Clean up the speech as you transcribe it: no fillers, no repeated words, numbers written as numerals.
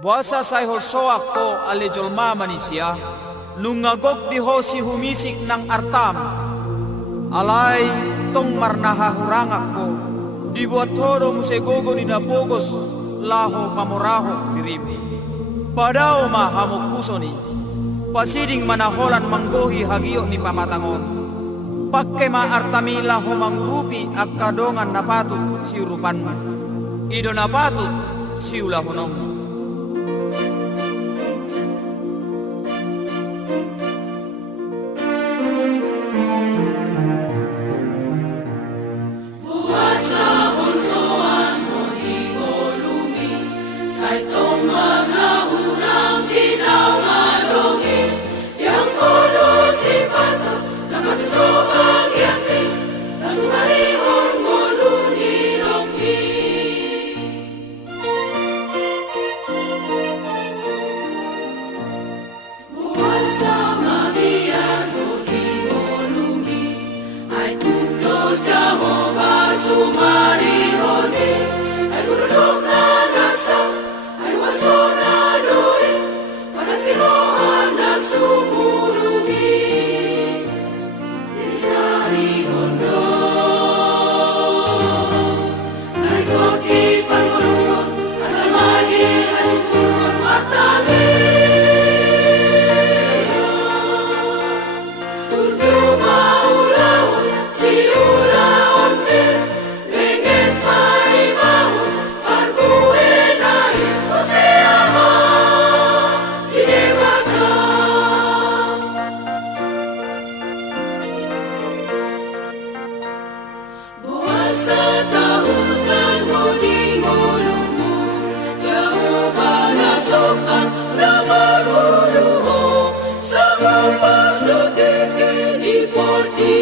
Buasa sayhol soak ko alijolma manisya, nungagok di ho si humisik ng artam. Alay tong marnahahurangak ko, dibuat todo musegogo ni napogos laho pamuraho dirimu. Padao mahamok puso ni, pasiding manaholan manggohi hagiyo ni pamatangon. Pakke maartami laho mangurupi ak kadongan napatut si rupanmu. Ido napatut si ulahonom. Di porti